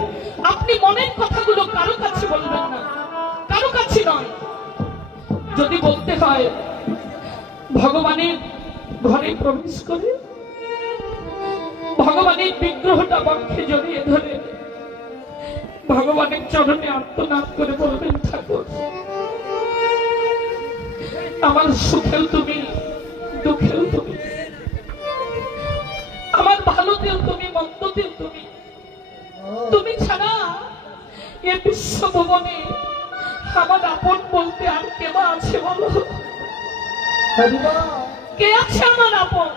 আপনি মনের কথাগুলো কারো কাছে বলবেন না, কারো কাছে নয়। যদি বলতে হয় ভগবানের ঘরে প্রবেশ করে ভগবানের বিগ্রহটা বক্ষে জড়িয়ে ধরে ভগবানের চরণে আর্তনাদ করে বলবেন, ঠাকুর আমার সুখেও তুমি, দুঃখেও তুমি, আমার ভালোতেও তুমি, মন্দতেও তুমি, তুমি ছাড়া এ বিশ্বভুবনে আমার আপন বলতে আর কে বা আছে বলো? কে আছে আমার আপন?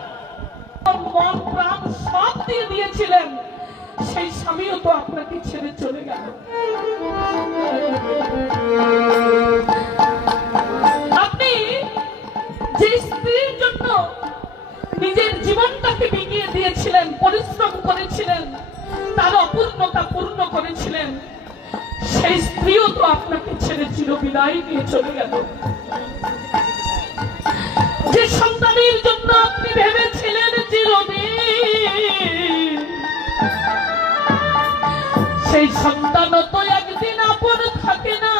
মন প্রাণ সব দিয়ে দিয়েছিলেন, সেই স্বামীও তো আপনাকে ছেড়ে চলে গেল। আপনি যে স্ত্রীর জন্য নিজের জীবনটাকে বিকিয়ে দিয়েছিলেন, পরিশ্রম করেছিলেন, তার অপূর্ণতা পূর্ণ করেছিলেন, সেই স্ত্রীও তো আপনাকে ছেড়ে চিরবিদায় নিয়ে চলে গেল। যে সন্তানের জন্য আপনি ভেবেছিলেন চিরদিন, সেই সন্তানও তো একদিন আপন থাকে না,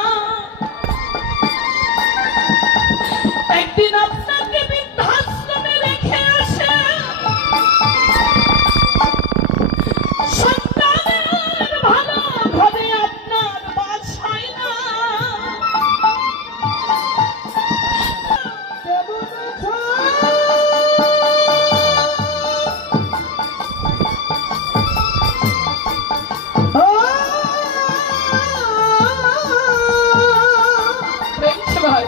একদিন আপনাকে বৃদ্ধাশ্রমে রেখে আসে। সন্তানের ভালো ঘরে আপনার বাস হয় না। ভাই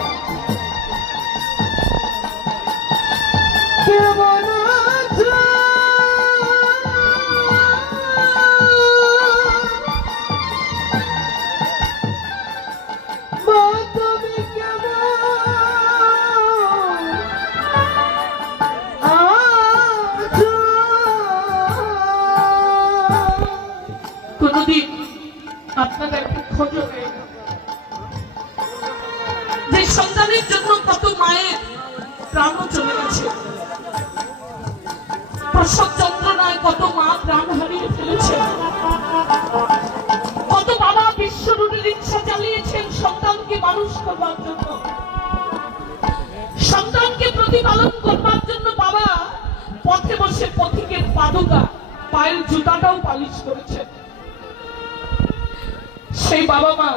কোনদিন আপনাদেরকে খোঁজ নেই যে সন্তানের জন্য কত মায়ের প্রাণও চলে গেছে, প্রসব যন্ত্রণায় কত মা প্রাণ হারিয়ে ফেলেছে, কত বাবা বিশ্বরূপে রিক্সা চালিয়েছেন সন্তানকে মানুষ করবার জন্য, সন্তানকে প্রতিপালন করবার জন্য বাবা পথে বসে পথিকের পাদুকা, পায়ের জুতাটাও পালিশ করেছে। সেই বাবা মা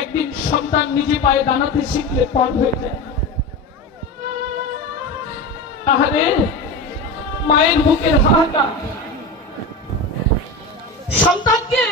একদিন সন্তান নিজে পায়ে দাঁড়াতে শিখলে পর হয়ে যায়। আহারে মায়ের বুকের হাহাকার, সন্তানকে